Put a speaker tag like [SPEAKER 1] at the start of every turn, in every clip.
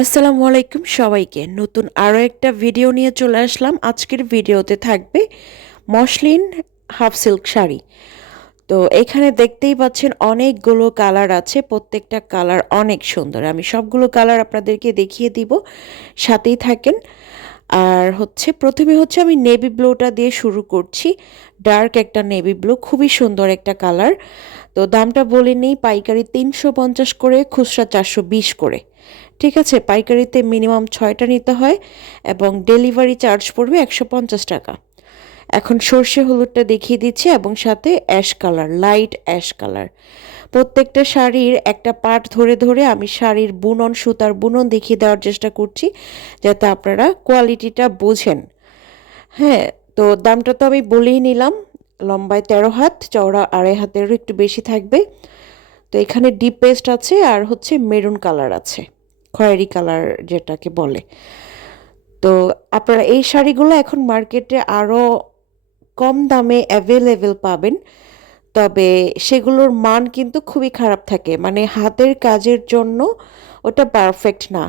[SPEAKER 1] আসসালামু আলাইকুম সবাইকে। নতুন আরও একটা ভিডিও নিয়ে চলে আসলাম। আজকের ভিডিওতে থাকবে মসলিন হাফ সিল্ক শাড়ি। তো এখানে দেখতেই পাচ্ছেন অনেকগুলো কালার আছে, প্রত্যেকটা কালার অনেক সুন্দর। আমি সবগুলো কালার আপনাদেরকে দেখিয়ে দিব। সাথেই থাকেন। আর হচ্ছে। প্রথমে হচ্ছে আমি নেভি ব্লুটা দিয়ে শুরু করছি। ডার্ক একটা নেভি ব্লু খুবই সুন্দর একটা কালার। তো দামটা বলে নেই, পাইকারি তিনশো পঞ্চাশ করে, খুচরা চারশো বিশ করে। ঠিক আছে, পাইকারিতে মিনিমাম ছয়টা নিতে হয় এবং ডেলিভারি চার্জ পড়বে একশো পঞ্চাশ টাকা। এখন সর্ষে হলুদটা দেখিয়ে দিচ্ছি এবং সাথে ash colour light ash colour প্রত্যেকটা শাড়ির একটা পার্ট ধরে ধরে আমি শাড়ির বুনন, সুতার বুনন দেখিয়ে দেওয়ার চেষ্টা করছি, যাতে আপনারা কোয়ালিটিটা বোঝেন। হ্যাঁ তো দামটা তো আমি বলেই নিলাম। লম্বায় তেরো হাত, চওড়া আড়াই হাতেরও একটু বেশি থাকবে। তো এখানে ডিপ পেস্ট আছে আর হচ্ছে মেরুন কালার আছে, খয়েরি কালার যেটাকে বলে। তো আপনারা এই শাড়িগুলো এখন মার্কেটে আরও কম দামে অ্যাভেলেবেল পাবেন। তবে সেগুলোর মান কিন্তু খুবই খারাপ থাকে। মানে হাতের কাজের জন্য ওটা পারফেক্ট না।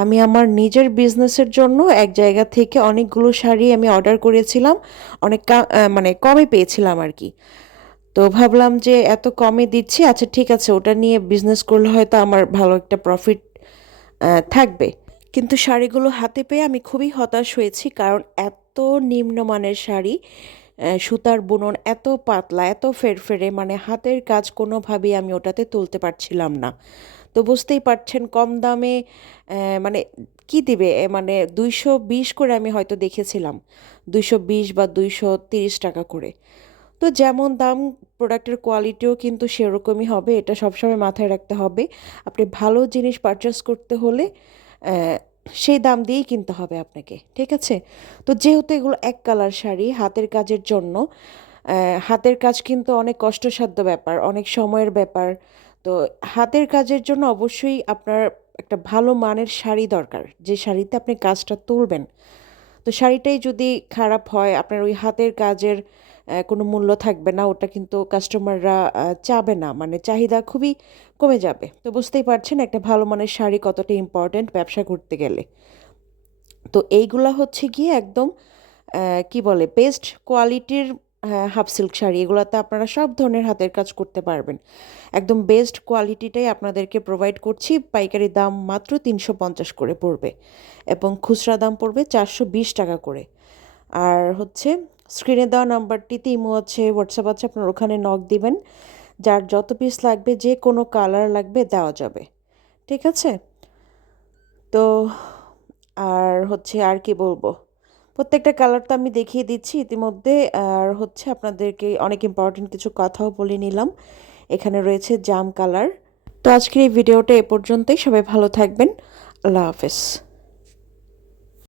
[SPEAKER 1] আমি আমার নিজের বিজনেসের জন্য এক জায়গা থেকে অনেকগুলো শাড়ি আমি অর্ডার করেছিলাম, অনেক মানে কমে পেয়েছিলাম আর কি। তো ভাবলাম যে এত কমে দিচ্ছি আচ্ছা ঠিক আছে, ওটা নিয়ে বিজনেস করলে হয়তো আমার ভালো একটা প্রফিট থাকবে। কিন্তু শাড়িগুলো হাতে পেয়ে আমি খুবই হতাশ হয়েছি, কারণ এত নিম্নমানের শাড়ি সুতার বুনন এত পাতলা, এত ফেরফেরে মানে হাতের কাজ কোনোভাবেই আমি ওটাতে তুলতে পারছিলাম না। তো বুঝতেই পারছেন কম দামে মানে কি দিবে? মানে দুইশো বিশ করে আমি হয়তো দেখেছিলাম। দুইশো বিশ বা দুইশো তিরিশ টাকা করে। তো যেমন দাম, প্রোডাক্টের কোয়ালিটিও কিন্তু সেরকমই হবে, এটা সবসময় মাথায় রাখতে হবে। আপনি ভালো জিনিস পারচেস করতে হলে সেই দাম দিয়েই কিনতে হবে আপনাকে, ঠিক আছে? তো যেহেতু এগুলো এক কালার শাড়ি, হাতের কাজের জন্য হাতের কাজ কিন্তু অনেক কষ্টসাধ্য ব্যাপার, অনেক সময়ের ব্যাপার। তো হাতের কাজের জন্য অবশ্যই আপনার একটা ভালো মানের শাড়ি দরকার, যে শাড়িতে আপনি কাজটা তুলবেন। তো শাড়িটাই যদি খারাপ হয়, আপনার ওই হাতের কাজের কোনো মূল্য থাকবে না, ওটা কিন্তু কাস্টমাররা চাবে না। মানে চাহিদা খুবই কমে যাবে। তো বুঝতেই পারছেন, একটা ভালো মানের শাড়ি কতটা ইম্পর্ট্যান্ট ব্যবসা করতে গেলে। তো এইগুলা হচ্ছে গিয়ে একদম কি বলে বেস্ট কোয়ালিটির হাফ সিল্ক শাড়ি। এগুলোতে আপনারা সব ধরনের হাতের কাজ করতে পারবেন। একদম বেস্ট কোয়ালিটিটাই আপনাদেরকে প্রোভাইড করছি। পাইকারি দাম মাত্র তিনশো পঞ্চাশ করে পড়বে এবং খুচরা দাম পড়বে চারশো বিশ টাকা করে। আর হচ্ছে স্ক্রিনে দেওয়া নাম্বারটিতে ইমো আছে হোয়াটসঅ্যাপ আছে, আপনার ওখানে নক দিবেন। যার যত পিস লাগবে, যে কোনো কালার লাগবে, দেওয়া যাবে। ঠিক আছে? তো আর হচ্ছে আর কি বলব? প্রত্যেকটা কালার তো আমি দেখিয়ে দিচ্ছি ইতিমধ্যে। আর হচ্ছে আপনাদেরকে অনেক ইম্পর্টেন্ট কিছু কথাও বলে নিলাম। এখানে রয়েছে জাম কালার তো আজকের এই ভিডিওটা এ পর্যন্তই। সবাই ভালো থাকবেন। আল্লাহ হাফেজ।